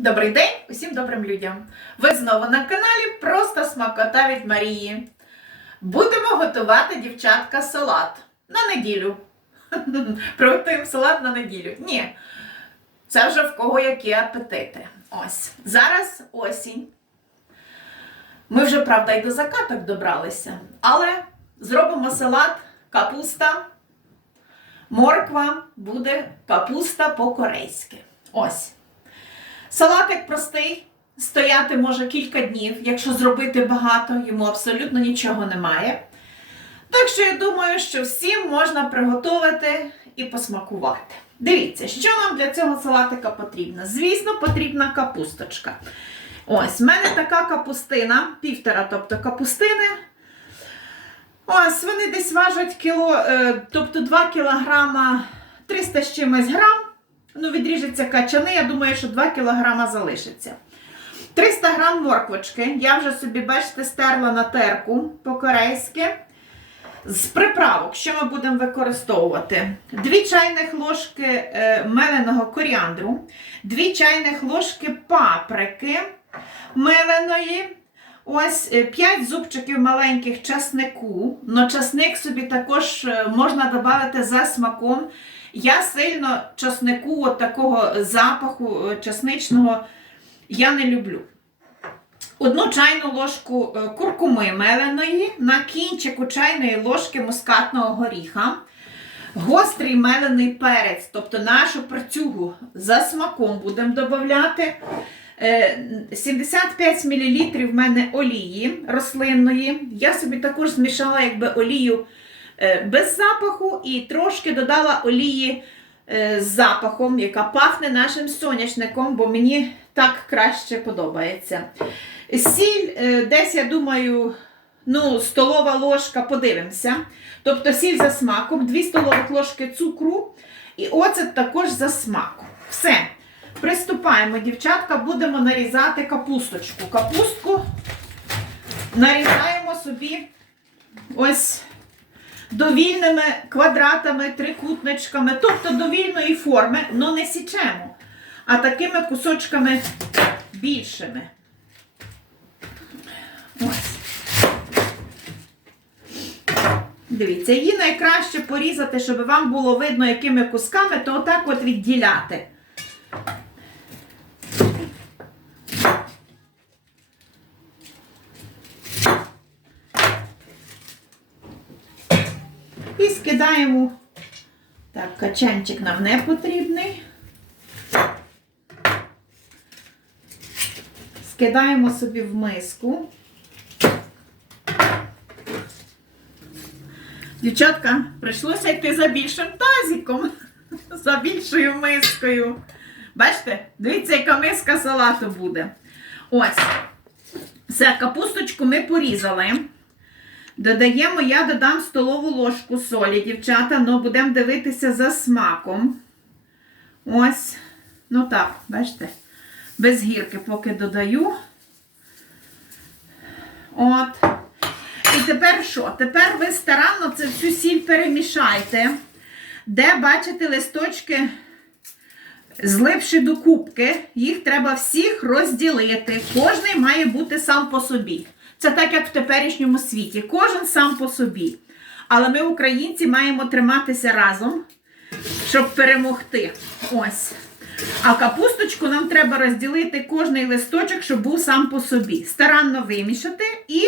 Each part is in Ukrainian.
Добрий день усім добрим людям! Ви знову на каналі Просто смакота від Марії. Будемо готувати, дівчатка, салат на неділю. Приготуємо салат на неділю. Ні, це вже в кого які апетити. Ось. Зараз осінь. Ми вже, правда, і до закаток добралися, але зробимо салат капуста, морква буде капуста по-корейськи. Ось. Салатик простий, стояти може кілька днів, якщо зробити багато, йому абсолютно нічого немає. Так що я думаю, що всім можна приготувати і посмакувати. Дивіться, що нам для цього салатика потрібно. Звісно, потрібна капусточка. Ось, в мене така капустина, півтора, тобто капустини. Ось, вони десь важать кіло, е, тобто 2 кілограма 300 з чимось грам. Ну, відріжеться качани, я думаю, що 2 кг залишиться. 300 грам морквочки. Я вже собі, бачите, стерла на терку по-корейськи. З приправок, що ми будемо використовувати? 2 чайних ложки е, меленого коріандру, 2 чайних ложки паприки меленої. Ось 5 зубчиків маленьких часнику. Но часник собі також е, можна додати за смаком. Я сильно часнику, от такого запаху е, часничного, я не люблю. Одну чайну ложку е, куркуми меленої, на кінчику чайної ложки мускатного горіха, гострий мелений перець, тобто нашу перцюгу за смаком будемо додати. Е, 75 мл в мене олії рослинної. Я собі також змішала якби олію без запаху і трошки додала олії е, з запахом, яка пахне нашим соняшником, бо мені так краще подобається. Сіль, е, десь, я думаю, ну, столова ложка, подивимося. Тобто сіль за смаком, 2 столових ложки цукру і оцет також за смаком. Все. Приступаємо, дівчатка, будемо нарізати капусточку. Капустку нарізаємо собі ось довільними квадратами, трикутничками, тобто довільної форми, але не січемо, а такими кусочками більшими. Ось. Дивіться, її найкраще порізати, щоб вам було видно, якими кусками, то отак от відділяти. І скидаємо. Так, качанчик нам не потрібний. Скидаємо собі в миску. Дівчатка, прийшлося йти за більшим тазиком, за більшою мискою. Бачите, дивіться, яка миска салату буде. Ось. Все, капусточку ми порізали. Додаємо, я додам столову ложку солі, дівчата, але будемо дивитися за смаком. Ось, ну так, бачите, без гірки поки додаю. От. І тепер що? Тепер ви старанно це всю сіль перемішайте, де бачите листочки, злипши до кубки, їх треба всіх розділити. Кожний має бути сам по собі. Це так, як в теперішньому світі. Кожен сам по собі. Але ми, українці, маємо триматися разом, щоб перемогти. Ось. А капусточку нам треба розділити кожний листочок, щоб був сам по собі. Старанно вимішати і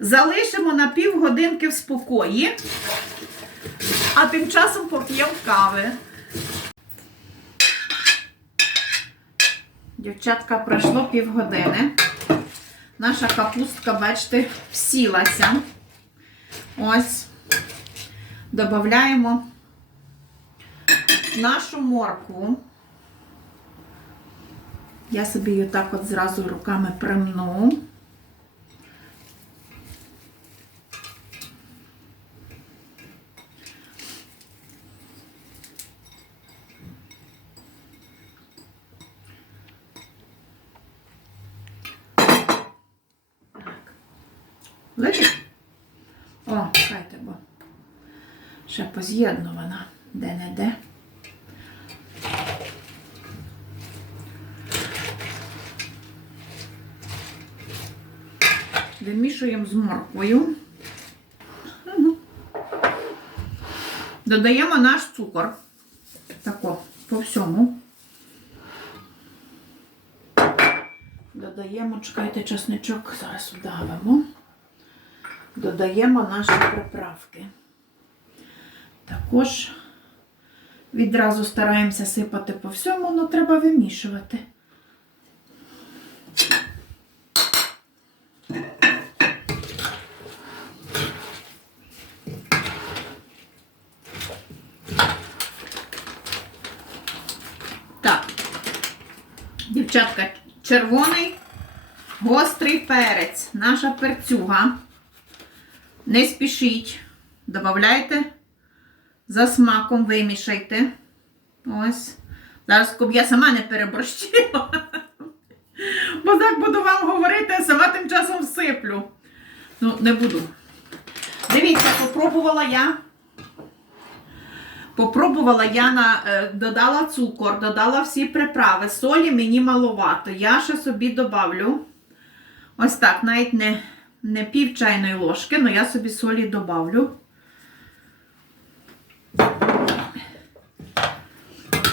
залишимо на півгодинки в спокої. А тим часом поп'ємо кави. Дівчатка, пройшло півгодини. Наша капустка, бачите, всілася. Ось. Додаємо нашу моркву. Я собі її так от зразу руками примну. Летить? О, хайте, бо ще поз'єднувана де-не-де. Вимішуємо з морквою. Додаємо наш цукор. Тако, по всьому. Додаємо, чекайте, чесничок, зараз вдавимо. Додаємо наші приправки. Також відразу стараємося сипати по всьому, але треба вимішувати. Так, дівчатка, червоний гострий перець, наша перцюга. Не спішіть, додавайте за смаком, вимішайте. Ось. Зараз, щоб я сама не переборщила. Бо так буду вам говорити, а сама тим часом всиплю. Ну, не буду. Дивіться, попробувала я. Попробувала я на, е, додала цукор, додала всі приправи. Солі мені маловато. Я ще собі добавлю. Ось так, навіть не, не пів чайної ложки, але я собі солі добавлю.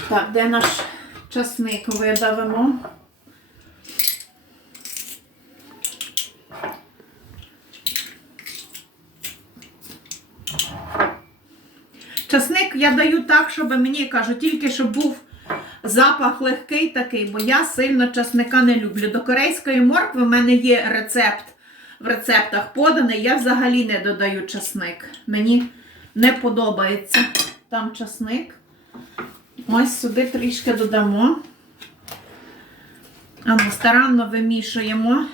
Так, де наш часник видавимо? Часник я даю так, щоб мені кажу, тільки щоб був запах легкий такий, бо я сильно часника не люблю. До корейської моркви в мене є рецепт в рецептах поданий. Я взагалі не додаю часник. Мені не подобається там часник. Ось сюди трішки додамо. А старанно вимішуємо.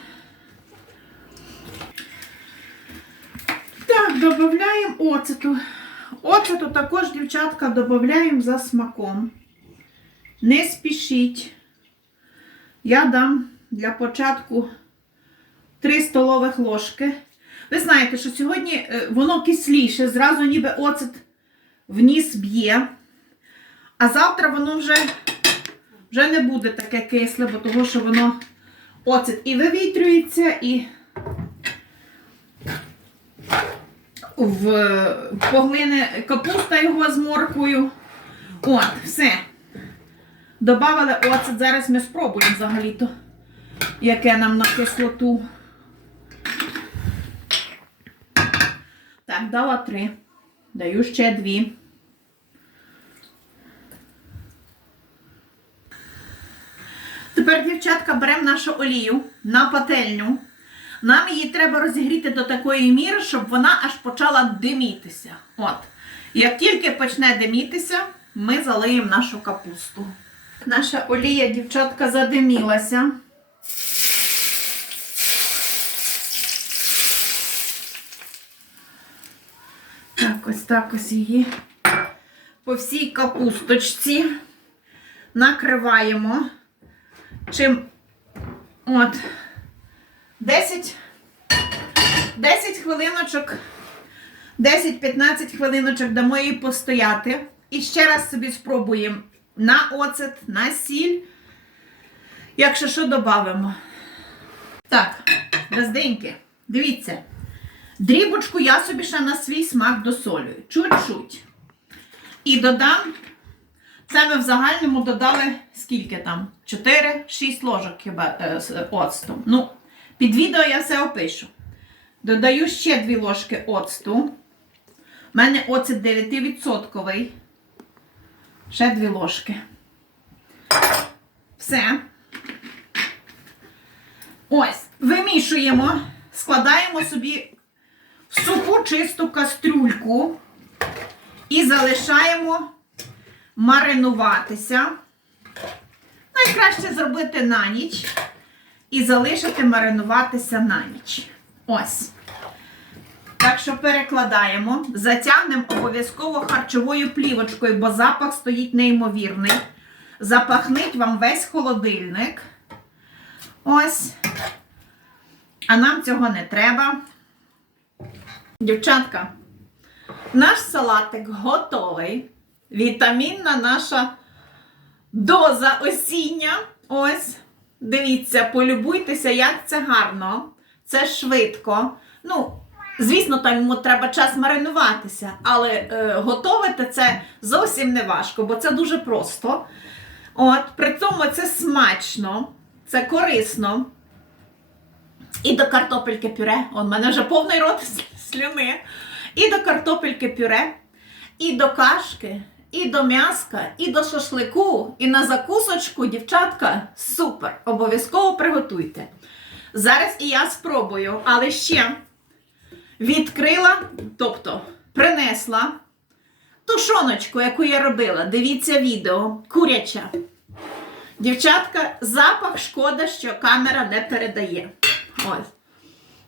Так, додаємо оцету. Оцету також, дівчатка, додаємо за смаком. Не спішіть. Я дам для початку 3 столових ложки. Ви знаєте, що сьогодні е, воно кисліше, зразу ніби оцет в ніс б'є. А завтра воно вже, вже не буде таке кисле, бо того, що воно оцет і вивітрюється, і в поглине капуста його з морквою. От, все. Добавили оцет. Зараз ми спробуємо взагалі-то, яке нам на кислоту. Так, дала три. Даю ще дві. Тепер, дівчатка, беремо нашу олію на пательню. Нам її треба розігріти до такої міри, щоб вона аж почала димітися. От. Як тільки почне димітися, ми залиємо нашу капусту. Наша олія, дівчатка, задимілася. Так, ось так ось її по всій капусточці накриваємо. Чим от 10, 10 хвилиночок, 10-15 хвилиночок дамо їй постояти. І ще раз собі спробуємо на оцет, на сіль. Якщо що, додамо. Так, безденьки, дивіться. Дрібочку я собі ще на свій смак досолюю. Чуть-чуть. І додам. Це ми в загальному додали скільки там? 4-6 ложок хіба е, з оцту. Ну, під відео я все опишу. Додаю ще 2 ложки оцту. У мене оцет 9%. Ще 2 ложки. Все. Ось, вимішуємо, складаємо собі суху чисту кастрюльку і залишаємо маринуватися. Найкраще зробити на ніч і залишити маринуватися на ніч. Ось. Так що перекладаємо, затягнемо обов'язково харчовою плівочкою, бо запах стоїть неймовірний. Запахнить вам весь холодильник. Ось. А нам цього не треба. Дівчатка, наш салатик готовий. Вітамінна наша доза осіння. Ось. Дивіться, полюбуйтеся, як це гарно. це швидко. Ну, звісно, там йому треба час маринуватися, але е, готувати це зовсім не важко, бо це дуже просто. От, при цьому це смачно, це корисно. І до картопельки пюре. В мене вже повний рот слюни. І до картопельки пюре, і до кашки, і до м'яска, і до шашлику, і на закусочку, дівчатка, супер! Обов'язково приготуйте. Зараз і я спробую, але ще відкрила, тобто принесла тушоночку, яку я робила. Дивіться відео, куряча. Дівчатка, запах шкода, що камера не передає. Ось.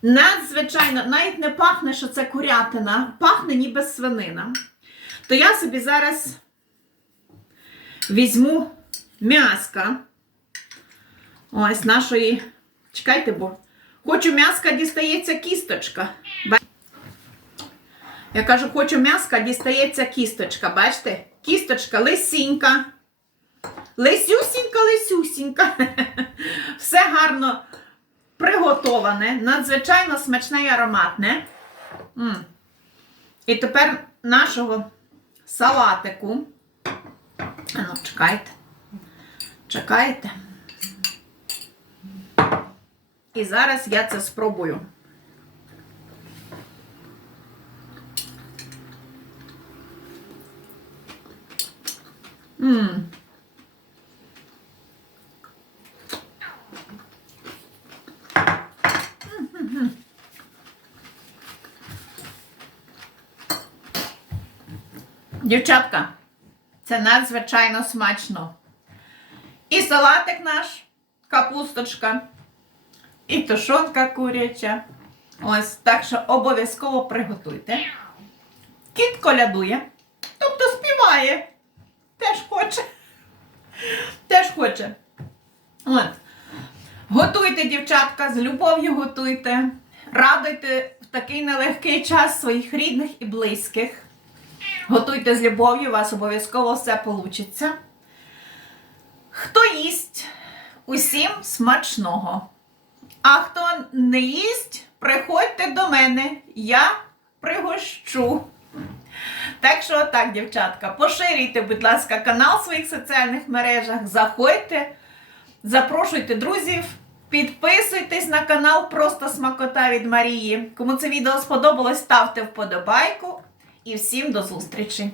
Надзвичайно, навіть не пахне, що це курятина, пахне ніби свинина. То я собі зараз візьму м'яска. Ось нашої. Чекайте, бо хочу м'яска, дістається кісточка. Я кажу, хочу м'яска, дістається кісточка. Бачите? Кісточка лисінька. Лисюсінька, лисюсінька. Все гарно приготоване, надзвичайно смачне і ароматне. М. І тепер нашого салатику. А ну, чекайте. Чекайте. І зараз я це спробую. Мм. Дівчатка, це надзвичайно смачно. І салатик наш, капусточка, і тушонка куряча. Ось, так що обов'язково приготуйте. Кіт колядує, тобто співає. Теж хоче. Теж хоче. От. Готуйте, дівчатка, з любов'ю готуйте. Радуйте в такий нелегкий час своїх рідних і близьких. Готуйте з любов'ю, у вас обов'язково все вийде. Хто їсть, усім смачного. А хто не їсть, приходьте до мене, я пригощу. Так що так, дівчатка, поширюйте, будь ласка, канал в своїх соціальних мережах, заходьте, запрошуйте друзів, підписуйтесь на канал Просто Смакота від Марії. Кому це відео сподобалось, ставте вподобайку і всім до зустрічі!